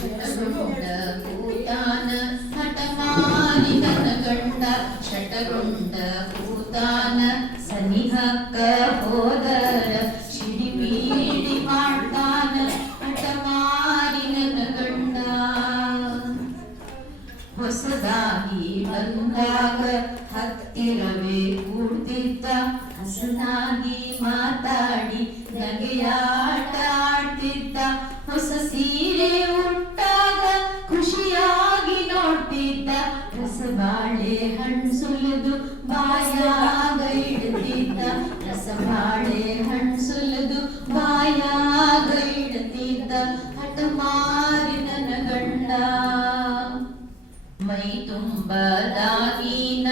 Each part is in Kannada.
ಶಟಗೊಂಡ ಕೂತಾನ ಹಠಮಾರಿ ನನ್ನ ಗಂಡ ಶಟಗೊಂಡ ಕೂತಾನ ಸನಿಹಕ್ಕ ಹೋದರ ಶಿಡಿಬೀಡಿ ಮಾಡ್ತಾನ ಹಠಮಾರಿ ನನ್ನ ಗಂಡ ಹೊಸದಾಗಿ ಬಂದಾಗ ಹತ್ತಿರವೇ ಕೂಡ್ತಿದ್ದ ಹಸನಾಗಿ ಇಡ್ತಿದ್ದ ಹಠಮಾರಿ ನನ್ನ ಗಂಡ ಮೈ ತುಂಬದಾಗಿನ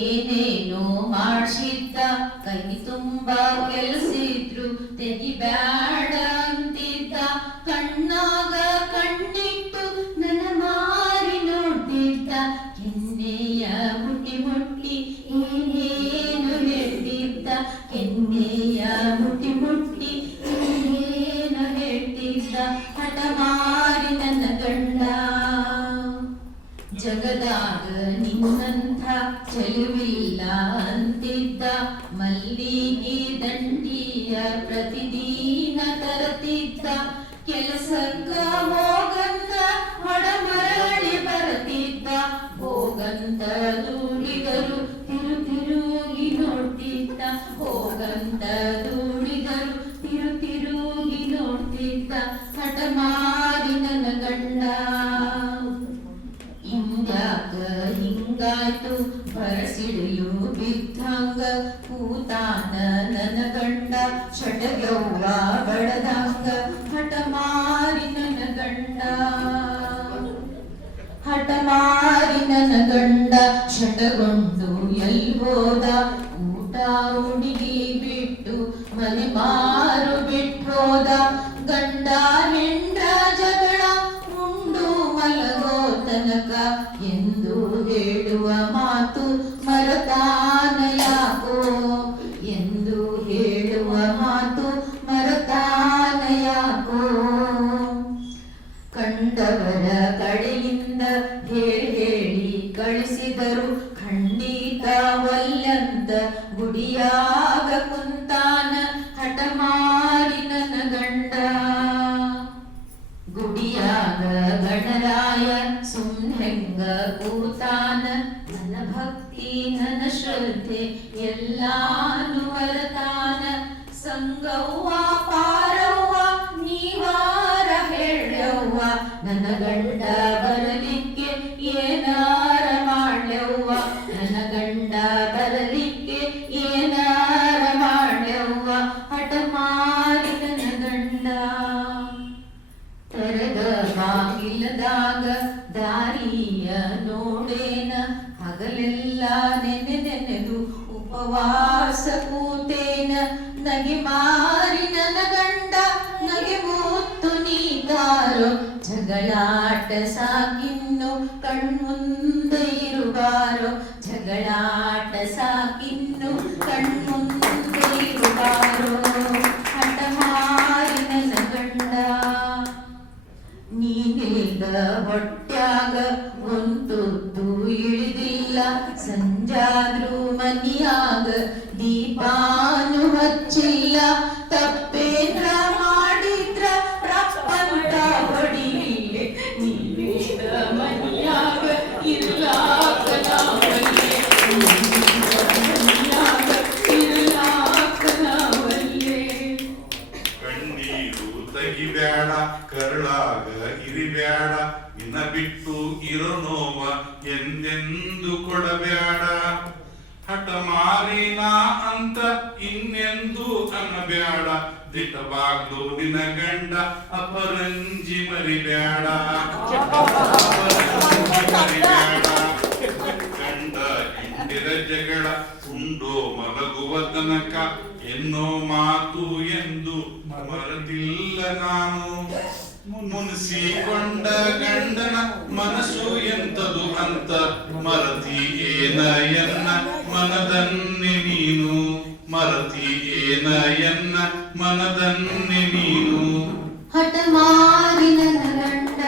ಏನೇನೋ ಮಾಡ್ಸಿದ್ದ. ಕೈ ತುಂಬ ಕೆಲ್ಸಿದ್ರು ತೆಗಿಬ್ಯಾಡ ನೋಡ್ತಿದ್ದ ಹಠಮಾರಿ ನನ್ನ ಗಂಡ ಹಿಂಗ್ಯಾಕ ಹಿಂಗಾಯ್ತು ಬರಸಿಡಿಯು ಬಿದ್ದಂಗ ಕೂತಾನ ನನ್ನ ಗಂಡ ಶಟಗವ್ವ ಬಡದಂಗ ಹಠಮಾರಿ ನನ್ನ ಗಂಡ ಹಠಮಾರಿ ನನ್ನ ಗಂಡ ಶಟಗೊಂಡು ಎಲ್ಲಿ ಹೋದ? ಗಂಡ ಹೆಂಡ ಜಗಳ ಉಂಡು ಮಲಗೋ ತನಕ ಎಂದು ಹೇಳುವ ಮಾತು ಮರತಾನ ಯಾಕೋ ಎಂದು ಹೇಳುವ ಮಾತು ಮರತಾನ ಯಾಕೋ ಕಂಡವರ ಕಡೆಯಿಂದ ಹೇಳಿ ಹೇಳಿ ಕಳಿಸಿದರು ಖಂಡಿತ ಒಲ್ಲಂತ ಗುಡಿಯಾಗ ಕೂತಾನ ನನ್ನ ಭಕ್ತಿ ನನ್ನ ಶ್ರದ್ಧೆ ಎಲ್ಲಾನು ವರತಾನ ಸಂಗವ್ವ ಪಾರವ್ವ ನೀವಾರ ಹೇಳವ್ವ ನನ್ನ ಗಂಡ ನಗೆ ಮಾರಿ ಗಂಡ, ನಗೆ ಮೂತ್ತು ನೀತಾರೋ. ಜಗಳಾಟ ಸಾಕಿನ್ನು ಕಣ್ಮುಂದೆ ಇರುವಾರೋ ಜಗಳಾಟ ಸಾಕಿನ್ನು ಕಣ್ಮುಂದೆ ಇರುವಾರೋ ಹಠಮಾರಿ ನನ್ನ ಗಂಡ ನೀನಿಲ್ದ ಹೊಟ್ಯಾಗ ಒಂತೊತ್ತು ಇಳಿದಿಲ್ಲ. ಸಂಜಾದ್ರೂ ಮನಿಯಾಗ ದೀಪಾನು ಹಚ್ಚಿಲ್ಲ ತಪ್ಪೇನ್ರ ಮಾಡಿದ್ರ ರಪ್ಪಂತ ಹೊಡಿಲಿಲ್ಲ ನೀನಿಲ್ದ ಮನಿಯಾಗ ಇರ್ಲಾಕ ನಾವಲ್ಲೇ ಮನಿಯಾಗ ಇರ್ಲಾಕ ನಾವಲ್ಲೇ ಕಣ್ಣೀರು ತೆಗಿಬ್ಯಾಡ ಕರಳಾಗ ಇರಿಬ್ಯಾಡ ನಿನ್ನ ಬಿಟ್ಟು ಇರೋ ನೋವ ಎಂದೆಂದು ಕೊಡಬ್ಯಾಡ ಹಠ ಮಾರಿನ ಅಂತ ಇನ್ನೆಂದು ಅನ್ನಬೇಡ. ದಿಟವಾಗ್ಲು ನಿನ್ನ ಗಂಡ ಅಪರಂಜಿ ಮರಿಬೇಡ. ಗಂಡ ಹೆಂಡಿರ ಜಗಳ ಉಂಡೋ ಮಲಗುವ ತನಕ ಎನ್ನೋ ಮಾತು ಎಂದು ಮರೆತಿಲ್ಲ ನಾನು. ಮುನಿಸಿಕೊಂಡ ಗಂಡನ ಮನಸ್ಸು ಎಂತದು ಅಂತ ಮರತಿ ಏನ ಎನ್ನ ಮನದನ್ನೆ ನೀನು ಮರತಿಯೇನಯನ್ನ ಮನದನ್ನೆ ನೀನು ಹಠಮಾರಿನ ನಗಂಡ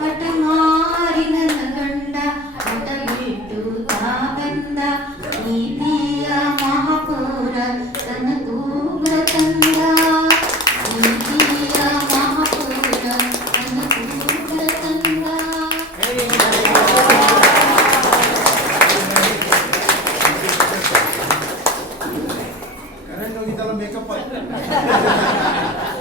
ಹಠಮಾರಿನ ನಗಂಡ ಹಠಗಿಟ್ಟು ತಾವೆಂದ ನೀತಿಯ ಮಹಾಪೂರ